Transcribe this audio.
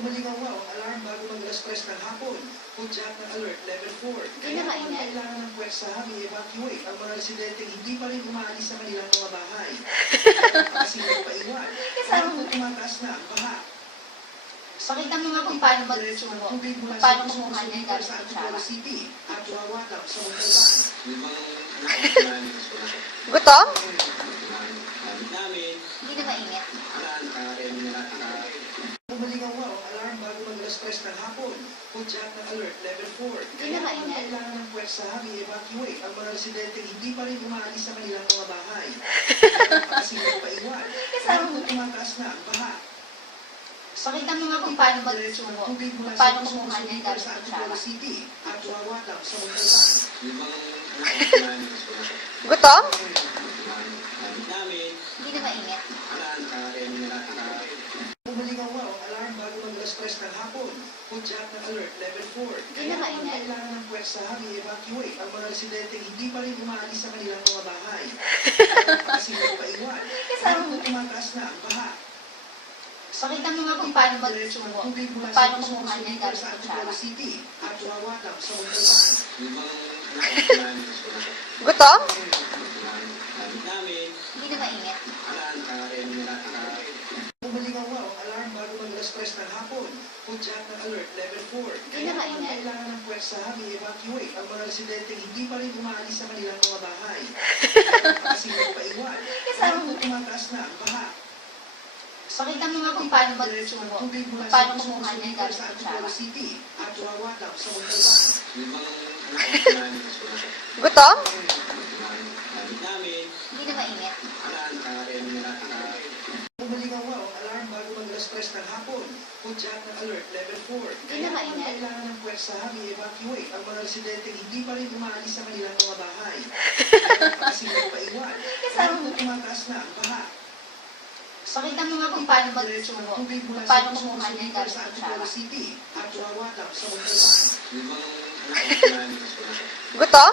Umalingaw ang alarm bago mag-alas-3 ng hapon. Hudyat ng alert level 4. Kaya naman kailangan ng pwersahan i-evacuate ang mga residenteng hindi pa rin umaalis sa kanilang mga bahay. Kasi paiwan, kung tumataas na ang baha. Pakita mo nga kung paano magsumo. Kung paano kumuha niya gamit sa ang kutsara. City at Wawatam sa Montalban. Gutom? Hindi na mainit. Umalingaw ang alarm bago mag-alas-3 ng hapon. Hudyat ng alert level 4. Hindi na mainit. Kailangan ng pwersahan i-evacuate ang mga residenteng hindi pa rin umaalis sa kanilang mga bahay. Kasi paiwan, kung tumataas na ang baha. Pakita mo nga kung paano magsumo. Kung paano kumuha niya gamit ang kutsara. City at Wawatam sa Montalban. Gutom? Hindi na mainit. Umalingaw ang alarm bago mag-alas-3 ng hapon. Hudyat ng alert level 4. Hindi na mainit. Kailangan ng pwersahan i-evacuate ang mga residenteng hindi pa rin umaalis sa kanilang mga bahay. Kasi paiwan, kung tumataas na ang baha. Pakita mo nga kung paano magsumo. Kung paano kumuha niya gamit ang kutsara. City at Wawatam sa Montalban. Gutom? Hindi na mainit. Umalingaw ang alarm bago mag-alas-3 ng hapon. Hudyat ng alert level 4. Hindi na mainit. Kailangan ng pwersahan i-evacuate ang mga residenteng hindi pa rin umaalis sa kanilang mga bahay. Kasi paiwan, kung tumataas na ang baha. Pakita mo nga kung paano magsumo. Kung paano kumuha niya gamit ang kutsara. City at Wawatam sa Montalban. Gutom? Hindi na mainit. Umalingaw ang alarm bago mag-alas-3 ng hapon. Hudyat ng alert level 4. Hindi na mainit. Kailangan ng pwersahan i-evacuate ang mga residenteng hindi pa rin umaalis sa kanilang mga bahay. Kasi paiwan, kung tumataas na ang baha. Pakita mo nga kung paano magsumo. Kung paano kumuha niya gamit ang kutsara. City at Wawatam sa Montalban. Gutom?